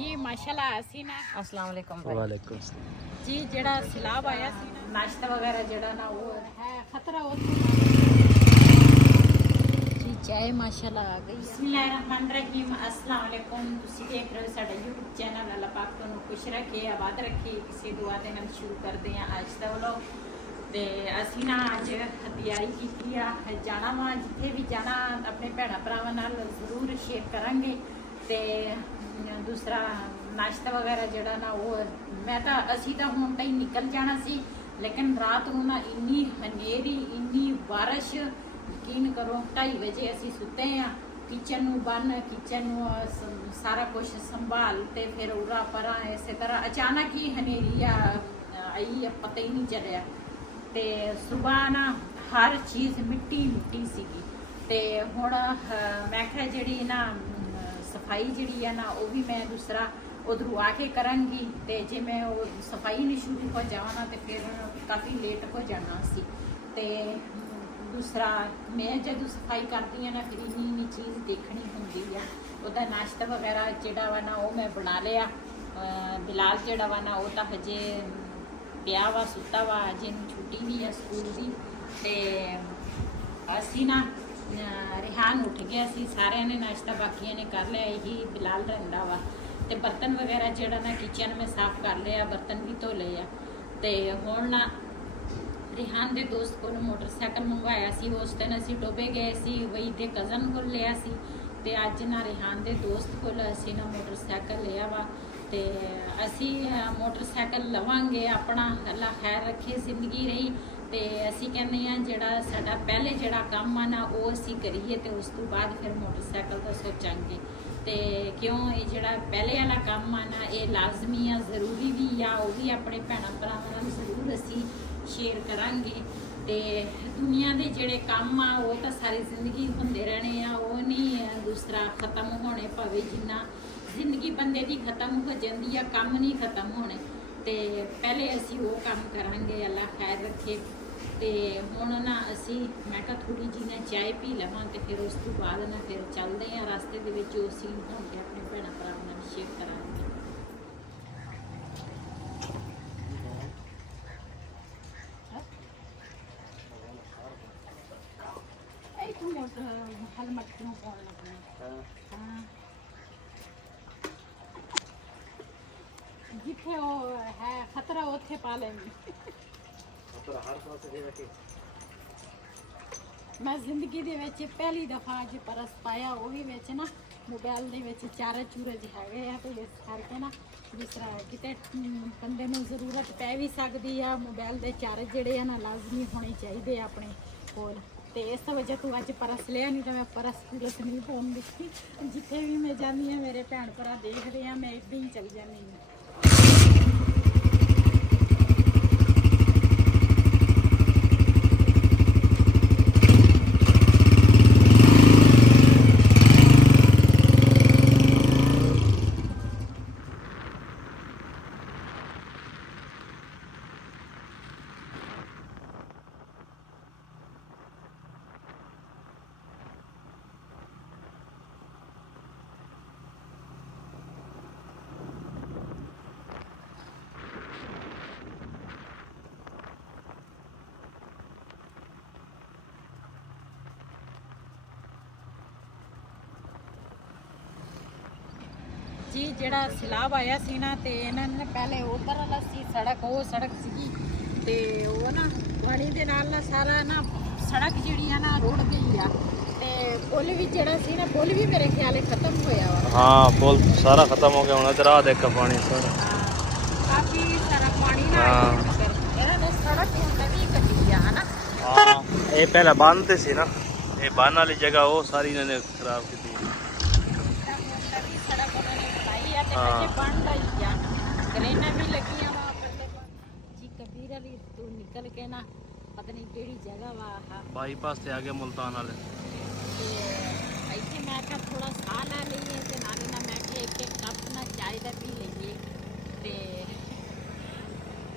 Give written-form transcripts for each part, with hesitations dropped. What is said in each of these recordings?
जी माशाल्लाह ਅਸੀਂ ਨਾ अस्सलाम वालेकुम वालेकुम जी ਜਿਹੜਾ ਸਲਾਬ ਆਇਆ ਸੀ ਨਾ ਨਾਸ਼ਤਾ ਵਗੈਰਾ ਜਿਹੜਾ ਨਾ ਉਹ ਹੈ ਖਤਰਾ ਉਹ जी चाय माशाल्लाह आ गई बिस्मिल्लाहिर्रहमानिर्रहीम अस्सलाम वालेकुम ਤੁਸੀਂ ਦੇਖ ਰਹੇ ਹੋ ਸਾਡਾ YouTube ਚੈਨਲ ਅੱਲਾਹ ਪਾਕ ਤੁਹਾਨੂੰ ਖੁਸ਼ ਰੱਖੇ ਆਬਾਦ ਰੱਖੇ ਕਿਸੇ ਦੁਆ ਦੇ ਨਾਲ ਸ਼ੁਰੂ ਕਰਦੇ ਹਾਂ ਅੱਜ ਦਾ ਵਲੋਗ ਤੇ ਅਸੀਂ ਨਾ ਅੱਜ ਤਿਆਰੀ ਕੀਤੀ ਆ ਜਾਣਾ ਵਾ ਜਿੱਥੇ ਵੀ ਜਾਣਾ ਆਪਣੇ ਭੈਣਾਂ ਭਰਾਵਾਂ ਨਾਲ ਜ਼ਰੂਰ ਸ਼ੇਅਰ ਕਰਾਂਗੇ ਤੇ दूसरा नाश्ता वगैरह जड़ा ना वो मैं तो असी तो हुण ताईं निकल जाना सी लेकिन रात नूं ना इन्नी हनेरी इन्नी बारिश यकीन करो 2:30 बजे असी सुते हैं किचन नूं बन किचन नूं सारा कुछ संभाल ते फिर उरा परा इस तरह अचानक ही हनेरी आई पता ही नहीं चलिया ते सुबह ना हर चीज़ मिट्टी मिट्टी सीगी ते हुण मैं क्या जिहड़ी ना सफाई जी है ना वो भी मैं दूसरा उधरों आके करांगी ते जे मैं वो सफाई नहीं शुरू हो जावा ना तो फिर काफ़ी लेट हो जाना सी ते दूसरा मैं जब सफाई करती हाँ ना फिर इन्नी इन्नी चीज़ देखनी होंगी है वह नाश्ता वगैरह जोड़ा वा ना वो मैं बना लिया बिलाल जोड़ा वा ना वो तो हजे पिया वा सुता वा अजे छुट्टी भी है स्कूल की ते असी ना रिहान उठ गया सी सारे ने नाश्ता बाकिया ने कर लिया यही बिलाल रहा वा ते बर्तन वगैरह जोड़ा ना किचन में साफ कर लिया बर्तन भी धो लिया ते हुण ना रिहान दे दोस्त को मोटरसाइकिल मंगवाया सी उस दिन असी डोबे गए सी वही दे कज़न को लिया सी ते अज ना रिहान दे दोस्त को असी ना मोटरसाइकिल लिया वा ते असी मोटरसाइकिल लवांगे अपना अल्लाह खैर रखे जिंदगी रही ते असी कहने हैं जिहड़ा साडा पहले जिहड़ा काम आ ना वो असी करिए ते उस तो बाद फिर मोटरसाइकिल का सोचांगे ते क्यों ये जिहड़ा पहले वाला काम आ ना ये लाजमी आ ज़रूरी भी आ वो भी अपने भैणां भरावां नाल जरूर असी शेयर करांगे ते दुनिया दे जिहड़े काम आ वो तो सारी जिंदगी हुंदे रहने आ वो नहीं दूसरा ख़त्म होने भावें जिन्ना जिंदगी बंदे दी ख़त्म हो जाती है काम नहीं ख़त्म होने ते पहले असी वो काम करांगे अल्लाह खैर रखे ते हुण ना असी मैं कहा थोड़ी जी ना चाय पी लवां ते फिर उस तो बाद ना फिर चलते हैं रास्ते दे विच उस सीन होणगे अपने भैणां भरावां नाल शेयर करांगे हेलमेट क्यों पाउण लगना हाँ जिथे वो है खतरा उत्थे पा लेंगी मैं जिंदगी दे विच पहली दफा अज परस पाया वो भी विच ना मोबाइल दे विच चारे चूरज हैगे आ ते इस करके ना जिस तरह किते बंदे नूं जरूरत पै भी सकदी आ मोबाइल दे चार्ज जिहड़े आ ना लाजमी होने चाहिए अपने कोल ते इस वजह तो अज परस लिया नहीं तो मैं परस पूरस नहीं पाउण दित्ती जिथे भी मैं जानी हाँ मेरे भैण भरा देखदे आ मैं इदां ही चल जानी हाँ जी जड़ा सैलाब आया सी ना ते इन्होंने पहले उधर वाला सी सड़क वो सड़क सी ते वो ना पानी दे नाल ना सारा ना सड़क जिहड़ी है ना रुड़ गई आ ते पुल भी जड़ा सी ना पुल भी मेरे ख्याल खत्म होया वा हाँ पुल सारा खत्म हो गया होना राह देख पानी सारा काफी सारा पानी ना इन्होंने सड़क नवी कटी है ना हाँ ये पहले बंद सी ना ये बंद वाली जगह वो सारी इन्होंने खराब की बन रही है क्रेना भी लगी जी कबीर अली तू निकल के ना पता नहीं केड़ी जगह वा बाईपास से आगे मुल्तान वाले इतने मैं क्या थोड़ा साह लै लीए ते नाले ना मैं कि एक एक कप ना चाय का पी लीए ते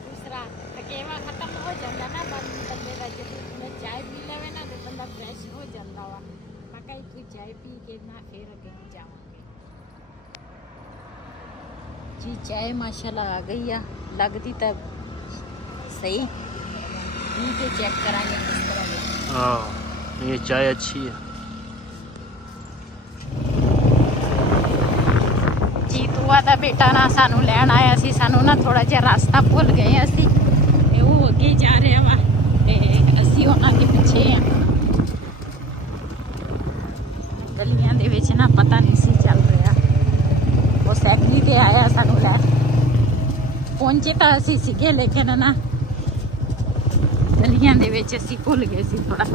दूसरा थकेवा खत्म हो जाता ना बंदे का जब मैं चाय पी लवे ना तो बंदा फ्रैश हो जाता वा मैं कही तू चाय पी के ना फिर अगे जाऊँगी जी चाय माशाल्लाह आ गई है, लगती तब सही पी के चेक करांगे किस तरह की। हाँ ये चाय अच्छी है। जी दुआ दा बेटा ना सानू लैन आया सी, सानू ना थोड़ा जिहा रास्ता भुल गए असी, ते वो अगे जा रहा वा ते असी उन्हां दे पिछे आ। गलियां दे विच ना पता नहीं सी चल रहा, वो सैकड़ी ते आया सानू लैन, पहुंचे तो असी सीगे लेकिन ना गलियां दे विच असी भुल गए सी थोड़ा।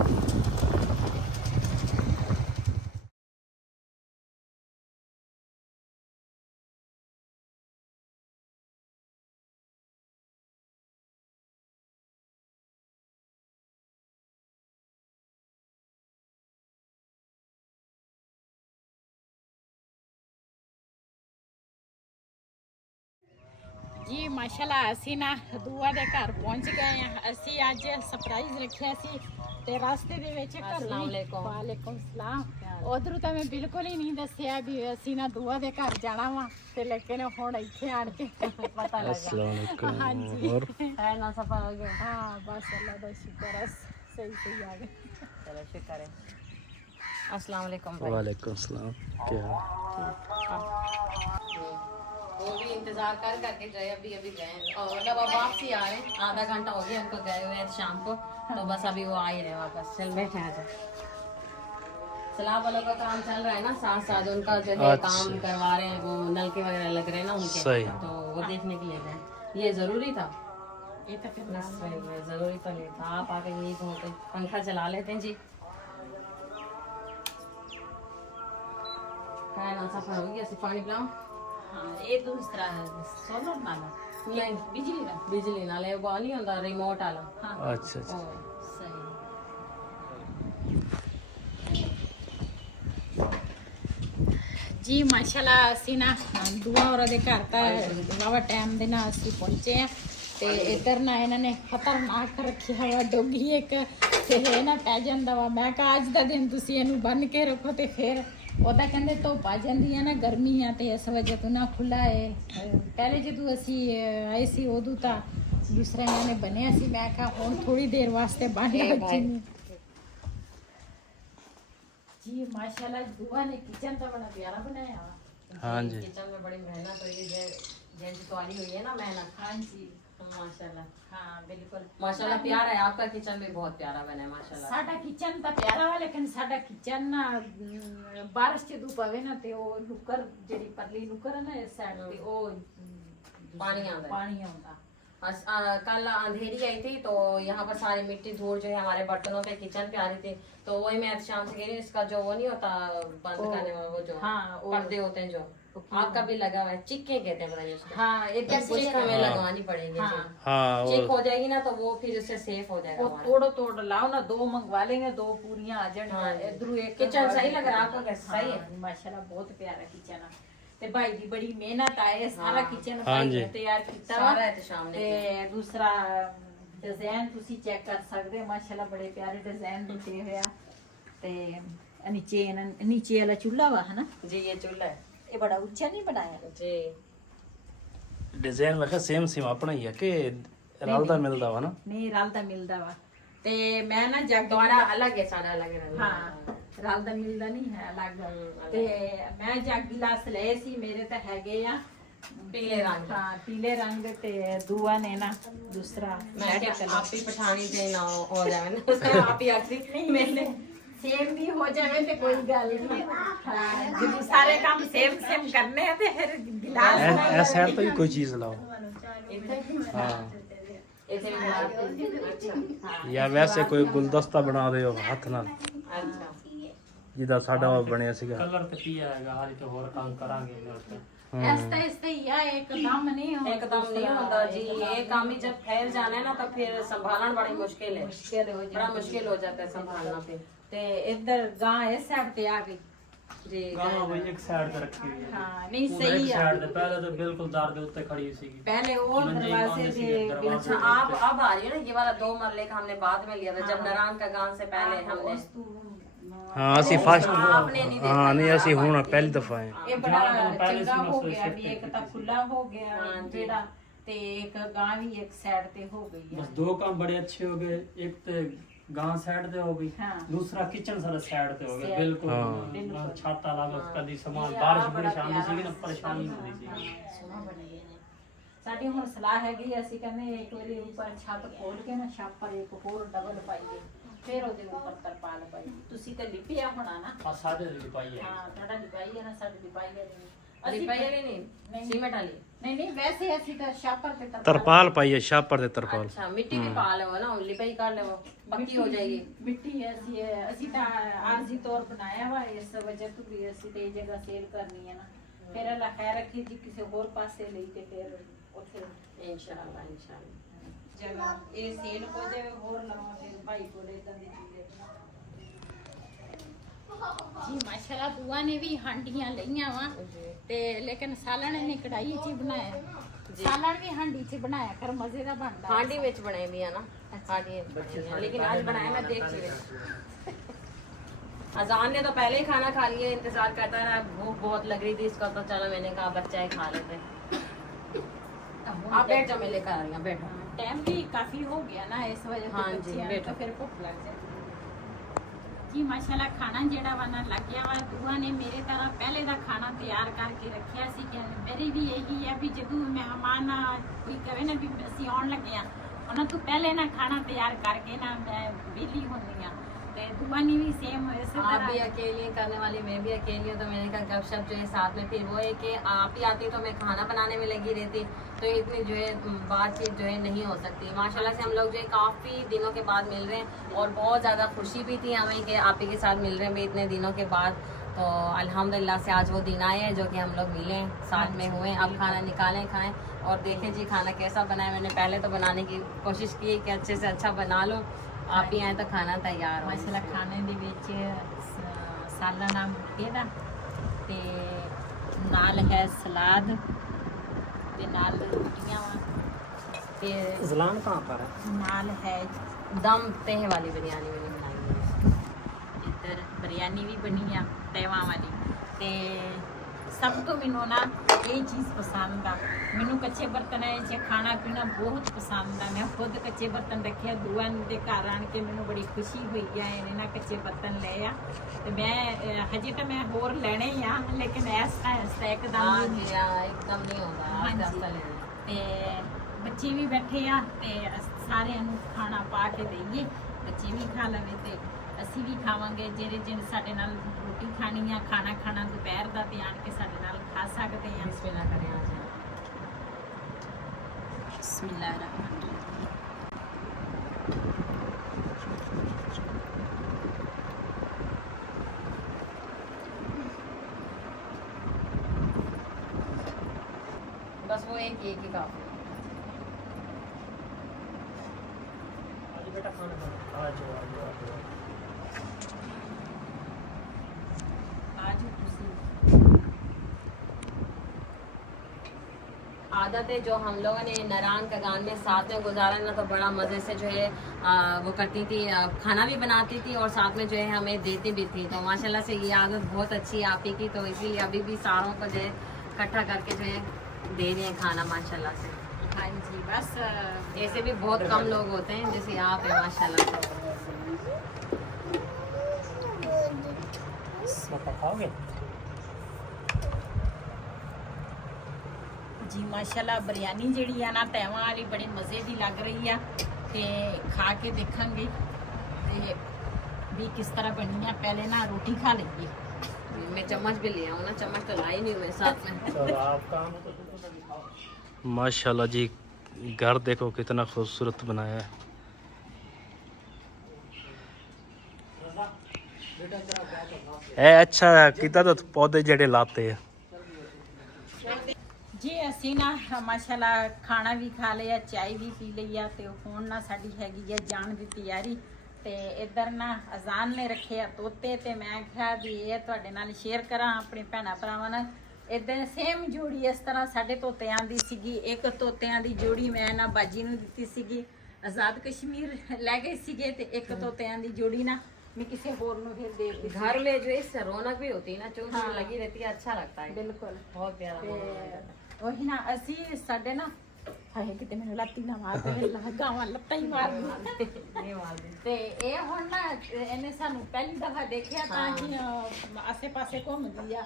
जी माशाल्लाह असी ना दुआ दे घर पहुंच गए हैं। असी अज सरप्राइज रखिया सी ते रास्ते दे विच अस्सलाम वालेकुम। वालेकुम सलाम। उधर तो मैं बिल्कुल ही नहीं दसिया भी असी ना दुआ दे घर जाना वा, ते लेकिन हुण इत्थे आण के पता लगा। अस्सलाम वालेकुम। हाँ जी और है ना सफर हो गया। हाँ बस अल्लाह दा शुक्र है, सही सही आ गए। चलो शुक्र है। अस्सलाम वालेकुम भाई। वालेकुम सलाम। क्या हाल? वो भी इंतजार कर करके गए, अभी अभी गए और मतलब अब वापसी आ रहे हैं। आधा घंटा हो गया उनको गए हुए हैं शाम को, तो बस अभी वो आ ही रहे वापस। चल बैठे हैं। सलाह वालों का काम चल रहा है ना, साथ साथ उनका जो है अच्छा। काम करवा रहे हैं, वो नलके वगैरह लग रहे हैं ना उनके, सही। तो वो देखने के लिए गए। ये जरूरी था, ये तो फिर बस ये जरूरी तो नहीं था। आप आके यही घूमते, पंखा चला लेते हैं जी। है ना सफर हो गया। पानी पिलाओ। हाँ ये दूसरा है सोलर वाला, नहीं बिजली का। बिजली नाल वो नहीं होता रिमोट वाला। हाँ अच्छा अच्छा। सही। जी माशाल्लाह असी ना दुआ और दे घर तक वावा टाइम दे ना असी पहुंचे हैं ते इधर ना इन्होंने खतरनाक रखी हुआ डोगी एक, ते ये ना पै जांदा वा। मैं कहा अज दा दिन तुसी इहनू बन के रखो, ते फिर ਉਹਦਾ ਕਹਿੰਦੇ ਧੁੱਪ ਆ ਜਾਂਦੀ ਹੈ ਨਾ, ਗਰਮੀ ਆ ਤੇ ਇਸ ਵਜ੍ਹਾ ਤੋਂ ਨਾ ਖੁੱਲਾ ਹੈ। ਪਹਿਲੇ ਜਦੋਂ ਅਸੀਂ ਆਏ ਸੀ ਉਦੋਂ ਤਾਂ ਦੂਸਰਾ ਇਹਨਾਂ ਨੇ ਬਣਿਆ ਸੀ, ਮੈਂ ਕਿਹਾ ਹੁਣ ਥੋੜੀ ਦੇਰ ਵਾਸਤੇ ਬੰਦ ਹੋ ਜੀ। जी माशाल्लाह दुआ ने किचन तो बड़ा प्यारा बनाया हुआ। हाँ जी। किचन में बड़ी मेहनत हुई है, जेंट्स तो वाली हुई है ना मेहनत। हाँ जी माशाल्लाह। हाँ बिल्कुल माशाल्लाह प्यारा है, आपका किचन भी बहुत प्यारा बना है माशाल्लाह। साडा किचन तो प्यारा वा, लेकिन साडा किचन ना बारिश जदों पवे ना ते ओ नुकर जेडी परली नुकर है ना इस साइड ते ओ पानी आंदा है। पानी आंदा। कल अंधेरी आई थी तो यहाँ पर सारी मिट्टी धूल जो है हमारे बर्तनों पे किचन पे आ रही थी, तो वही मैं शाम से कह रही हूँ, इसका जो वो नहीं होता बंद करने वाला, वो जो हाँ, पर्दे होते हैं जो आपका भी लगा हुआ है, चिक्के कहते हैं पता नहीं उसको। हाँ एकदम चिक हमें लगवानी पड़ेगी। हाँ। हाँ चिक वो हो जाएगी ना तो वो फिर उससे सेफ हो जाएगा वो हमारा। तोड़ो तोड़ लाओ ना, दो मंगवा लेंगे, दो पूरियां आ जाएंगी। हाँ। इधरों एक किचन सही लग रहा है आपका? कैसा सही है? हाँ, माशाल्लाह बहुत प्यारा किचन है ते भाई दी बड़ी मेहनत आए सारा किचन हाँ भाई जी। ने तैयार कीता सारा एहतशाम ने ते दूसरा डिजाइन तुसी चेक कर सकते हो, माशाल्लाह बड़े प्यारे डिजाइन दिते हुए आ ते नीचे वाला चूल्हा वा है ना जी। ये चूल्हा है ये बड़ा ऊंचा नहीं बनाया जी। डिजाइन मैं कहा सेम सेम अपना ही है कि रलदा मिलदा वा ना? नहीं रलदा मिलदा वा ते मैं ना जग तुम्हारा अलग है, सारा अलग है। हाँ रलदा मिलदा नहीं है अलग अलग। ते मैं जग गिलास लए सी, मेरे तो हैगे आ पीले रंग। हाँ पीले रंग ते दुआ ने ना दूसरा मैं क्या आप ही पठानी थे ना हो जाए ना आप ही आखिरी मेरे सेम भी हो जावे ते कोई गल नहीं। हाँ जब सारे काम सेम सेम करने हैं ते फिर गिलास ऐ साइड तो भी कोई चीज लाओ। हाँ इसे अच्छा। या वैसे कोई गुलदस्ता बना दे हथ नाल अच्छा जिदा साडा वा ਬਣਿਆ ਸੀਗਾ। कलर तो पिया है हारी तो और काम करांगे फिर उसका। ऐसे ऐसे या एकदम नहीं हो एकदम नहीं होता जी, ये काम ही जब फैल जाना है ना तो फिर संभालना बड़ी मुश्किल है, मुश्किल हो बड़ा मुश्किल हो जाता है संभालना फिर। ते इधर गां इस साइड पे आ गई जी गाँव वही एक साइड पे रखी हुई है। हाँ नहीं वो सही एक है। साइड पे पहले तो बिल्कुल दार दे उत्ते खड़ी सी। पहले और मंजे दरवाजे बांधे से सी, दरवाजे अच्छा आप अब आ रही हो ना, ये वाला 2 मरले का हमने बाद में लिया था, जब नारायण का गांव से पहले हमने। ਹਾਂ ਅਸੀਂ ਫਸਟ आपने नहीं देखा ਹਾਂ ਨਹੀਂ ਅਸੀਂ ਹੁਣ ਪਹਿਲੀ ਦਫਾ ਆਏ ਇਹ ਬੜਾ ਚੰਗਾ ਹੋ ਗਿਆ ਵੀ ਇੱਕ ਤਾਂ ਖੁੱਲਾ ਹੋ ਗਿਆ ਜਿਹੜਾ ਤੇ ਇੱਕ ਗਾਂ ਵੀ ਇੱਕ ਸਾਈਡ ਤੇ ਹੋ ਗਈ ਆ बस दो काम बड़े अच्छे हो गए, एक तो गांव साइड पे हो गई, हाँ। दूसरा किचन सारा साइड पे हो गया। Side, बिल्कुल बिल्कुल। छाता लगा कभी सामान ਇਹ बारिश ਆਹ बड़ी ਬੜਾ आंदी सी ਪਿਆਰਾ ना परेशानी होती थी। ਹਾਂ, ਸੋਹਣਾ ਬਣ ਗਿਆ ਨੇ। ਸਾਡੀ ਹੁਣ ਸਲਾਹ ਹੈਗੀ ਅਸੀਂ ਕਹਿੰਦੇ ਇੱਕ ਵਾਰੀ ਉੱਪਰ ਛੱਤ ਖੋਲ ਕੇ ਨਾ ਛਾਪਰ ਇੱਕ ਹੋਰ ਡਬਲ ਪਾਈਏ ਫਿਰ ਉਹਦੇ ਉੱਪਰ ਤਰਪਾਲ ਪਾਈਏ। ਤੁਸੀਂ ਤੇ ਲਿਪਿਆ ਹੋਣਾ ਨਾ? हाँ साढ़े की पाई है। ਹਾਂ ਤੁਹਾਡਾ ਲਿਪਾਈ ਹੈ ਨਾ, ਸਾਡੀ ਲਿਪਾਈ ਹੈ ਨਹੀਂ। रिपाई नहीं नहीं। सीमेंट वाली। ਨਹੀਂ ਵੈਸੇ ਅਸੀਂ ਤਾਂ ਛਾਪਰ ਤੇ ਤਰਪਾਲ ਪਾਈ ਹੈ ਛਾਪਰ ਦੇ ਤਰਪਾਲ अच्छा मिट्टी भी पा लो ना, लिपाई कर लो, पक्की हो जाएगी। ਮਿੱਟੀ ਅਸੀਂ ਤਾਂ ਆਰਜ਼ੀ ਤੌਰ ਬਣਾਇਆ ਵਾ ਇਸ ਵਜ੍ਹਾ ਤੋਂ ਵੀ ਅਸੀਂ ਤੇ ਇਹ ਜਗ੍ਹਾ ਸੇਲ ਕਰਨੀ ਹੈ ਨਾ। ਫਿਰ ਅੱਲਾ ਖੈਰ ਰੱਖੀ ਜੀ ਕਿਸੇ ਹੋਰ ਪਾਸੇ ਲਈ ਤੇ ਫਿਰ ਉੱਥੇ इंशाल्लाह इंशाल्लाह। ਜਗ੍ਹਾ ਇਹ ਸੇਲ ਹੋ ਜਾਵੇ ਹੋਰ ਲਵਾਂ ਫਿਰ ਭਾਈ ਕੋਲੇ ਇਦਾਂ ਦੀ ਚੀਜ਼ ਜੀ। ਮਾਸ਼ਾਅੱਲਾ ਬੂਆ ਨੇ ਵੀ ਹਾਂਡੀਆਂ ਲਈਆਂ ਵਾ ਤੇ ਲੇਕਿਨ ਸਾਲਣ ਨੇ ਕੜਾਈ 'ਚ ਹੀ ਬਣਾਇਆ। ਸਾਲਣ ਵੀ ਹਾਂਡੀ 'ਚ ਬਣਾਇਆ ਕਰ ਮਜ਼ੇ ਦਾ ਬਣਦਾ। हांडी में बनाए भी है ना, हांडी लेकिन आज बनाया मैं देख रही। अजान ने तो पहले ही खाना खा लिया, इंतजार करता रहा, भूख बहुत लग रही थी इसका, तो चलो मैंने कहा बच्चा ही खा लेते। आप बैठ जाओ, मैं लेकर आ रही हूँ, बैठो। टाइम भी काफी हो गया ना इस वजह हाँ से जी, बच्चे आए बैठो। तो फिर भूख लग जाती जी। माशाल्लाह खाना जेड़ा वा ना लग गया वा। बुआ ने मेरे तरह पहले दा खाना तैयार करके रखिया सी कि मेरी भी यही है भी जदों मेहमान कोई कहे ना भी ਅਸੀਂ ਆਉਣ ਲੱਗੇ ਆ ਉਹਨਾਂ ਤੋਂ ਪਹਿਲੇ ਨਾ ਖਾਣਾ ਤਿਆਰ ਕਰਕੇ ਨਾ मैं विली होनी आ ते बुआ ने भी सेम ऐसे आप भी तरह अकेली हैं करने वाली, मैं भी अकेली हूँ, तो मैंने कहा गपशप जो है साथ में। फिर वो है कि आप ही आती तो मैं खाना बनाने में लगी रहती, तो इतनी जो है बातचीत जो है नहीं हो सकती। माशाल्लाह से हम लोग जो है काफ़ी दिनों के बाद मिल रहे हैं और बहुत ज़्यादा खुशी भी थी हमें कि आप ही के साथ मिल रहे हैं भी इतने दिनों के बाद। तो अल्हम्दुलिल्लाह से आज वो दिन आए हैं जो कि हम लोग मिले, साथ में हुए। अब खाना निकालें, खाएं और देखें जी खाना कैसा बना है। मैंने पहले तो बनाने की कोशिश की कि अच्छे से अच्छा बना लो, आप ही आए तो खाना तैयार हो। ਮਾਸ਼ਾਅੱਲਾ ਖਾਣੇ ਦੇ ਵਿੱਚ ਸਾਲਣਾ ਮੁਰਗੇ ਦਾ ਤੇ ਨਾਲ ਹੈ ਸਲਾਦ ਤੇ ਨਾਲ ਰੋਟੀਆਂ ਵਾ ਤੇ इस्लाम कहाँ पर है? ਨਾਲ ਹੈ दम तह वाली बिरयानी मैंने बनाई है। ਇੱਧਰ ਬਿਰਿਆਨੀ ਵੀ ਬਣੀ ਆ ਤੈਵਾਂ ਵਾਲੀ। ਤੇ ਸਭ ਤੋਂ ਮੈਨੂੰ ਨਾ ਇਹ ਚੀਜ਼ ਪਸੰਦ ਆ, ਮੈਨੂੰ ਕੱਚੇ ਬਰਤਨਾਂ 'ਚ ਖਾਣਾ ਪੀਣਾ ਬਹੁਤ ਪਸੰਦ ਆ। ਮੈਂ ਖੁਦ ਕੱਚੇ ਬਰਤਨ ਰੱਖਿਆ, ਦੁਆਨ ਦੇ ਘਰ ਆਣ ਕੇ ਮੈਨੂੰ ਬੜੀ ਖੁਸ਼ੀ ਹੋਈ ਆ ਇਹਨੇ ਨਾ ਕੱਚੇ ਬਰਤਨ ਲਏ ਆ। ਤੇ ਮੈਂ ਹਜੇ ਤਾਂ ਮੈਂ ਹੋਰ ਲੈਣੇ ਹੀ ਆ ਲੇਕਿਨ ਇਸ ਇੱਕਦਮ हाँ ਨਹੀਂ। जी हाँ, एकदम नहीं होगा, हाँ आस्ते जी। आस्ते लेना। ਤੇ ਬੱਚੇ ਵੀ ਬੈਠੇ ਆ ਤੇ ਸਾਰਿਆਂ ਨੂੰ ਖਾਣਾ ਪਾ ਕੇ ਦੇਈਏ, ਬੱਚੇ ਵੀ ਖਾ ਲਵੇ ਤੇ ਅਸੀਂ ਵੀ ਖਾਵਾਂਗੇ। ਜਿਹੜੇ ਸਾਡੇ ਨਾਲ ਰੋਟੀ ਖਾਣੀ ਆ, ਖਾਣਾ ਖਾਣਾ ਦੁਪਹਿਰ ਦਾ ਤੇ ਆਣ ਕੇ ਸਾਡੇ ਨਾਲ ਖਾ ਸਕਦੇ ਆ। बिस्मिल्लाह करें आज। ਬਿਸਮਿਲ੍ਲਾਹਿਰਰਹਿਮਾਨਿਰਰਹੀਮ। बस वो एक ही काफी। आज बेटा खाना खाना आज ਆਜੋ ਤੁਸੀਂ। आदत है जो हम लोगों ने नारायण का गान में साथ में गुजारा ना, तो बड़ा मज़े से जो है वो करती थी, खाना भी बनाती थी और साथ में जो है हमें देती भी थी। तो माशाल्लाह से ये आदत बहुत अच्छी है आप ही की, तो इसीलिए अभी भी सारों को जो है इकट्ठा करके जो है दे रहे हैं खाना माशाल्लाह से। हाँ जी बस ऐसे भी बहुत कम लोग होते हैं जैसे आप हैं माशाल्लाह से। खाओगे? ਜੀ ਮਾਸ਼ਾਅੱਲਾ ਬਿਰਿਆਨੀ ਜਿਹੜੀ ਆ ਨਾ ਤੈਵਾਂ ਵਾਲੀ ਬੜੀ ਮਜ਼ੇ ਦੀ ਲੱਗ ਰਹੀ ਆ ਤੇ ਖਾ ਕੇ ਦੇਖਾਂਗੇ ਤੇ ਵੀ ਕਿਸ ਤਰ੍ਹਾਂ ਬਣੀ ਆ। ਪਹਿਲੇ ਨਾ ਰੋਟੀ ਖਾ ਲਈਏ। मैं चम्मच भी ले आऊँ ना, चम्मच तो लाई नहीं हुए साथ में। चलो आप काम हो तो तुमको तो दिखाओ। माशाल्लाह जी घर देखो कितना खूबसूरत बनाया है। अच्छा कितना तो पौधे जड़े लाते हैं। ਜੀ ਅਸੀਂ ਨਾ ਮਾਸ਼ਾਅੱਲਾ ਖਾਣਾ ਵੀ ਖਾ ਲਿਆ, ਚਾय ਵੀ ਪੀ ਲਈ ਆ ਤੇ ਹੁਣ ਨਾ ਸਾਡੀ ਹੈਗੀ ਆ ਜਾਣ ਦੀ ਤਿਆਰੀ। ਤੇ ਇੱਧਰ ਨਾ ਅਜ਼ਾਨ ਨੇ ਰੱਖਿਆ ਤੋਤੇ ਤੇ ਮੈਂ ਕਿਹਾ ਵੀ ਇਹ ਤੁਹਾਡੇ ਨਾਲ ਸ਼ੇਅਰ ਕਰਾਂ ਆਪਣੇ ਭੈਣਾਂ ਭਰਾਵਾਂ ਨਾਲ। ਇੱਦਾਂ ਸੇਮ ਜੋੜੀ ਇਸ ਤਰ੍ਹਾਂ ਸਾਡੇ ਤੋਤਿਆਂ ਦੀ ਸੀਗੀ। ਇੱਕ ਤੋਤਿਆਂ ਦੀ ਜੋੜੀ ਮੈਂ ਨਾ ਬਾਜੀ ਨੂੰ ਦਿੱਤੀ ਸੀਗੀ, ਆਜ਼ਾਦ ਕਸ਼ਮੀਰ ਲੈ ਗਏ ਸੀਗੇ ਤੇ ਇੱਕ ਤੋਤਿਆਂ ਦੀ ਜੋੜੀ ਨਾ मैं किसी होर नु फिर देखती सी। घर में जो है रौनक भी होती है ना, चूल हाँ। लगी रहती है, अच्छा लगता है। बिल्कुल बहुत प्यारा माहौल रहता है। ਉਹੀ ਨਾ ਅਸੀਂ ਸਾਡੇ ਨਾ ਹਾਏ ਕਿਤੇ ਮੈਨੂੰ ਲੱਤੀ ਨਾ ਮਾਰ ਤੇ ਗਾਵਾਂ ਲੱਤਾਂ ਹੀ ਮਾਰ नहीं मार दी। ਤੇ ਇਹ ਹੁਣ ਨਾ ਇਹਨੇ ਸਾਨੂੰ ਪਹਿਲੀ ਦਫਾ ਦੇਖਿਆ ਤਾਂ ਕਿ ਆਸੇ ਪਾਸੇ ਘੁੰਮਦੀ ਆ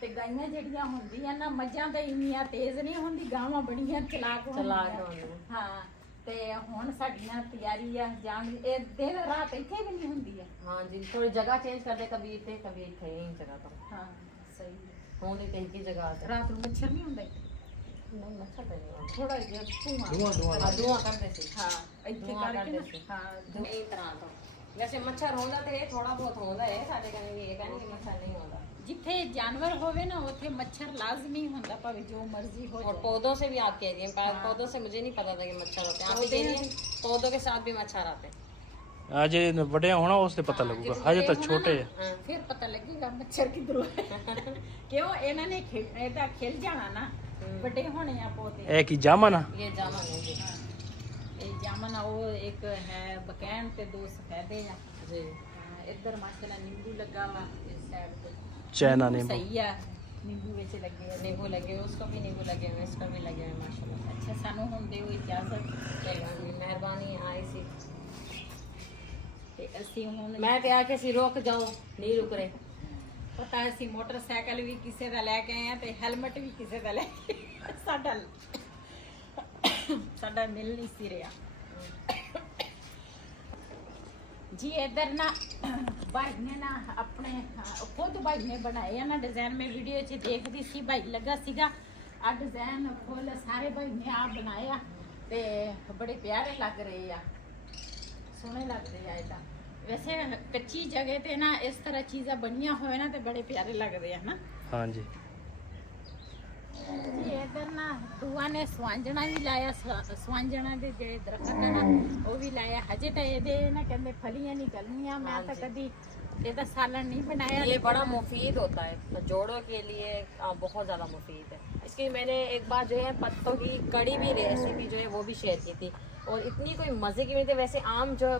ਤੇ ਗਾਈਆਂ ਜਿਹੜੀਆਂ ਹੁੰਦੀਆਂ ਨਾ ਮੱਝਾਂ ਤਾਂ ਇੰਨੀਆਂ ਤੇਜ਼ ਨਹੀਂ ਹੁੰਦੀ, ਗਾਵਾਂ ਬੜੀਆਂ ਚਲਾਕ ਹੁੰਦੀਆਂ। ਹਾਂ ਤੇ ਹੁਣ ਸਾਡੀਆਂ ਤਿਆਰੀ ਆ ਜਾਣ ਦੀ। ਇਹ ਦਿਨ ਰਾਤ ਇੱਥੇ ਵੀ ਨਹੀਂ ਹੁੰਦੀ ਆ। हाँ जी, थोड़ी जगह चेंज कर दे, कभी इतने कभी इतने, यही जगह पर ਹਾਂ ਸਹੀ होने कहीं की जगह आते। ਰਾਤ ਨੂੰ ਮੱਛਰ ਨਹੀਂ ਹੁੰਦਾ ਇੱਥੇ? नहीं मच्छर तो नहीं होता। ਥੋੜਾ ਜਿਹਾ ਧੂਆਂ हाँ, धुआं करते थे। ਹਾਂ ਇੱਥੇ ਧੂੰਆਂ ਕਰਕੇ ਕਰਦੇ ਸੀ। ਨਾ ਹਾਂ इस तरह तो वैसे मच्छर होता तो थोड़ा बहुत होता है, साढ़े कहने की ये कहने कि मच्छर नहीं होता। ਜਿੱਥੇ ਜਾਨਵਰ ਹੋਵੇ ਨਾ ਉੱਥੇ ਮੱਛਰ ਲਾਜ਼ਮੀ ਹੁੰਦਾ, ਭਾਵੇਂ ਜੋ ਮਰਜ਼ੀ ਹੋ और ਜਾਏ। पौधों से भी आप कह रही हैं, पौधों से मुझे नहीं पता था कि मच्छर होते हैं। आप भी कह रही हैं पौधों के साथ भी मच्छर आते हैं। ਅੱਜ ਵੱਡੇ ਹੋਣਾ ਉਸ ਤੇ ਪਤਾ ਲੱਗੂਗਾ, ਹਜੇ ਤਾਂ ਛੋਟੇ ਆ। हाँ। ਫਿਰ ਪਤਾ ਲੱਗੇਗਾ ਮੱਛਰ ਕਿਧਰੋਂ ਹੈ। ਕਿਉਂ ਇਹਨਾਂ ਨੇ ਇਹਦਾ ਖਿਲ ਜਾਣਾ ਨਾ, ਵੱਡੇ ਹੋਣੇ ਆ ਪੌਦੇ। ਇਹ ਕੀ ਜਾਮਨ ਆ? ये जामन है जी। ਇਹ ਜਾਮਨ ਆ, ਉਹ ਇੱਕ ਹੈ ਬਕੈਨ ਤੇ ਦੋ ਸਫੈਦੇ ਆ। जी ਇੱਧਰ ਮਾਸ਼ਾਅੱਲਾ ਨਿੰਬੂ ਲੱਗਾ ਵਾ ਇਸ ਸਾਈਡ ਤੇ। ਚਾਈਨਾ ਨਿੰਬੂ ਨਿੰਬੂ। ਸਹੀ ਆ, ਨਿੰਬੂ ਵਿੱਚ ਲੱਗੇ ਆ। नींबू लगे हुए, उसको भी नींबू लगे हुए, इसको भी लगे हुए माशाल्लाह। ਅੱਛਾ ਸਾਨੂੰ ਹੁਣ ਦਿਓ ਇਜਾਜ਼ਤ चलो मेहरबानी आई सी। ਤੇ ਅਸੀਂ ਹੁਣ मैं तो आके सी रोक जाऊं, नहीं रुक रहे। ਪਤਾ ਅਸੀਂ ਮੋਟਰਸਾਈਕਲ ਵੀ ਕਿਸੇ ਦਾ ਲੈ ਕੇ ਆਏ ਆ ਤੇ ਹੈਲਮਟ ਵੀ ਕਿਸੇ ਦਾ ਲੈ ਕੇ ਆਏ। ਸਾਡਾ ਮਿਲ ਨਹੀਂ ਸੀ ਰਿਹਾ ਜੀ। ਇਧਰ ਨਾ ਭਾਈ ਨੇ ਨਾ ਆਪਣੇ ਖੁਦ ਭਾਈ ਨੇ ਬਣਾਏ ਆ ਨਾ ਡਿਜ਼ਾਈਨ। ਮੈਂ ਵੀਡੀਓ 'ਚ ਦੇਖਦੀ ਸੀ, ਭਾਈ ਲੱਗਾ ਸੀਗਾ ਆ ਡਿਜ਼ਾਈਨ ਫੁੱਲ ਸਾਰੇ ਭਾਈ ਨੇ ਆਪ ਬਣਾਇਆ ਤੇ ਬੜੇ ਪਿਆਰੇ ਲੱਗ ਰਹੇ ਆ, ਸੋਹਣੇ ਲੱਗਦੇ ਆ। ਇਦਾਂ ਵੈਸੇ ਕੱਚੀ ਜਗ੍ਹਾ ਤੇ ਨਾ ਇਸ ਤਰ੍ਹਾਂ ਚੀਜ਼ਾਂ ਬਣੀਆਂ ਹੋਏ ਨਾ ਤੇ ਬੜੇ ਪਿਆਰੇ ਲੱਗਦੇ ਆ ਨਾ। ਹਾਂਜੀ ਜੀ ਇਧਰ ਨਾ ਦੂਆ ਨੇ ਸਵਾਂਜਣਾ ਵੀ ਲਾਇਆ, ਸਵਾਂਜਣਾ ਦੇ ਜਿਹੜੇ ਦਰਖਤ ਹੈ ਨਾ ਉਹ ਵੀ ਲਾਇਆ। ਹਜੇ ਤਾਂ ਇਹਦੇ ਨਾ ਕਹਿੰਦੇ ਫਲੀਆਂ ਨਿਕਲਣੀਆਂ। ਮੈਂ ਤਾਂ ਕਦੀ ਇਹਦਾ ਸਾलन नहीं बनाया। ये बड़ा मुफीद होता है जोड़ों के लिए, बहुत ज़्यादा मुफीद है। इसकी मैंने एक बार जो है पत्तों की कड़ी भी रेसिपी जो है वो भी शेयर की थी, और इतनी कोई मज़े की नहीं थी। वैसे आम जो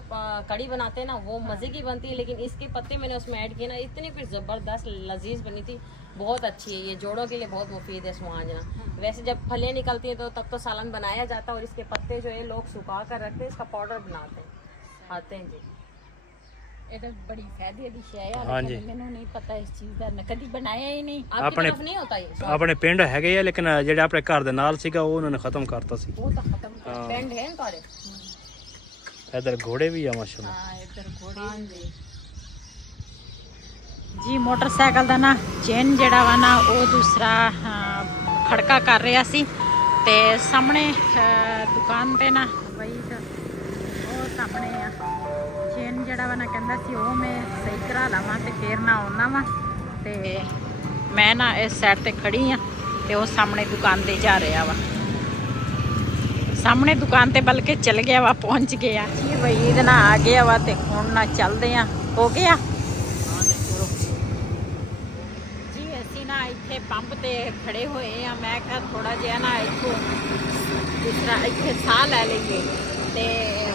कड़ी बनाते हैं ना वो मज़े की बनती है, लेकिन इसके पत्ते मैंने उसमें ऐड किए ना, इतनी कोई ज़बरदस्त लजीज बनी थी, बहुत अच्छी है। ये जोड़ों के लिए बहुत मुफीद है सुहाजना। वैसे जब फलें निकलती हैं तो तब तो सालन बनाया जाता है, और इसके पत्ते जो है लोग सुखा कर रखते हैं, इसका पाउडर बनाते हैं, आते हैं जी। ਇਹਦਾ ਬੜੀ ਫਾਇਦੇ ਦੀ ਸ਼ੈ ਆ, ਹਾਂਜੀ। ਲੇਕਿਨ ਮੈਨੂੰ ਨਹੀਂ ਪਤਾ ਇਸ ਚੀਜ਼ ਦਾ, ਮੈਂ ਕਦੀ ਬਣਾਇਆ ਹੀ ਨਹੀਂ। आपकी अपने- तरफ नहीं होता ये? ਆਪਣੇ ਪਿੰਡ ਹੈਗੇ ਆ, ਲੇਕਿਨ ਜਿਹੜੇ ਆਪਣੇ ਘਰ ਦੇ ਨਾਲ ਸੀਗਾ ਉਹ ਉਹਨਾਂ ਨੇ ਖਤਮ ਕਰਤਾ ਸੀ। ਉਹ ਤਾਂ ਖਤਮ ਕਰ। ਹਾਂ पेंड है इनका? ਇਧਰ ਘੋੜੇ ਵੀ ਆ ਮਾਸ਼ਾਅੱਲਾ। ਹਾਂ ਇੱਧਰ ਘੋੜੇ हाँ जी। ਜੀ ਮੋਟਰਸਾਈਕਲ ਦਾ ਨਾ ਚੇਨ ਜਿਹੜਾ ਵਾ ਨਾ ਉਹ ਦੂਸਰਾ ਖੜਕਾ ਕਰ ਰਿਹਾ ਸੀ ਤੇ ਸਾਹਮਣੇ ਦੁਕਾਨ ਤੇ ਨਾ ਬਈ ਉਹ ਸਾਹਮਣੇ ਆ ਚੇਨ ਜਿਹੜਾ ਵਾ ਨਾ ਕਹਿੰਦਾ ਸੀ ਉਹ ਮੈਂ ਸਹੀ ਕਰਾ ਲਵਾਂ ਤੇ ਫੇਰ ਨਾ ਆਉਣਾ ਵਾ। ਤੇ ਮੈਂ ਨਾ ਇਸ ਸਾਈਡ ਤੇ ਖੜੀ ਆ ਤੇ ਉਹ ਸਾਹਮਣੇ ਦੁਕਾਨ ਤੇ ਜਾ ਰਿਹਾ ਵਾ। ਸਾਹਮਣੇ ਦੁਕਾਨ ਤੇ ਬਲਕਿ ਚਲ ਗਿਆ ਵਾ, ਪਹੁੰਚ ਗਿਆ ਜੀ। ਬਈ ਇਹਦੇ ਨਾਲ ਆ ਗਿਆ ਵਾ ਤੇ ਹੁਣ ਨਾ ਚੱਲਦੇ ਆ। ਹੋ ਗਿਆ ਜੀ। ਅਸੀਂ ਨਾ ਇੱਥੇ ਪੰਪ ਤੇ ਖੜੇ ਹੋਏ ਆ। ਮੈਂ ਕਿਹਾ ਥੋੜਾ ਜਿਹਾ ਨਾ ਇੱਥੋਂ ਜਿਸ ਤਰ੍ਹਾਂ ਇੱਥੇ ਸਾਹ ਲੈ ਲਈਏ। ਤੇ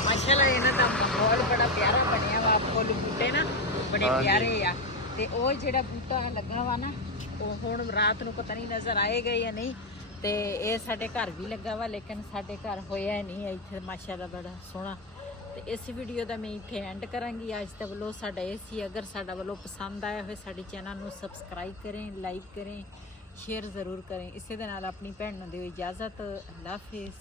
ਮਾਸ਼ਾਅੱਲਾ ਇਹਨਾਂ ਦਾ ਮਾਹੌਲ ਬੜਾ ਪਿਆਰਾ ਬਣਿਆ ਵਾ, ਫੁੱਲ ਬੂਟੇ ਨਾ ਬੜੇ ਪਿਆਰੇ ਆ। ਤੇ ਉਹ ਜਿਹੜਾ ਬੂਟਾ ਲੱਗਾ ਵਾ ਨਾ ਉਹ ਹੁਣ ਰਾਤ ਨੂੰ ਪਤਾ ਨਹੀਂ ਨਜ਼ਰ ਆਏਗਾ ਜਾਂ ਨਹੀਂ। ਤੇ ਇਹ ਸਾਡੇ ਘਰ ਵੀ ਲੱਗਾ ਵਾ, ਲੇਕਿਨ ਸਾਡੇ ਘਰ ਹੋਇਆ ਨਹੀਂ ਇੱਥੇ ਮਾਸ਼ਾਅੱਲਾ ਬੜਾ ਸੋਹਣਾ। ਤੇ ਇਸ ਵੀਡੀਓ ਦਾ ਮੈਂ ਇੱਥੇ ਐਂਡ ਕਰਾਂਗੀ। ਅੱਜ ਦਾ ਵੱਲੋਂ ਸਾਡਾ ਇਹ ਸੀ। ਅਗਰ ਸਾਡਾ ਵੱਲੋਂ ਪਸੰਦ ਆਇਆ ਹੋਵੇ ਸਾਡੇ ਚੈਨਲ ਨੂੰ ਸਬਸਕ੍ਰਾਈਬ ਕरें, ਲਾਈਕ ਕरें, ਸ਼ੇਅਰ ਜ਼ਰੂਰ ਕरें। ਇਸੇ ਦੇ ਨਾਲ ਆਪਣੀ ਭੈਣ ਨੂੰ ਦਿਓ ਇਜਾਜ਼ਤ। ਅੱਲਾ ਹਾਫਿਜ਼।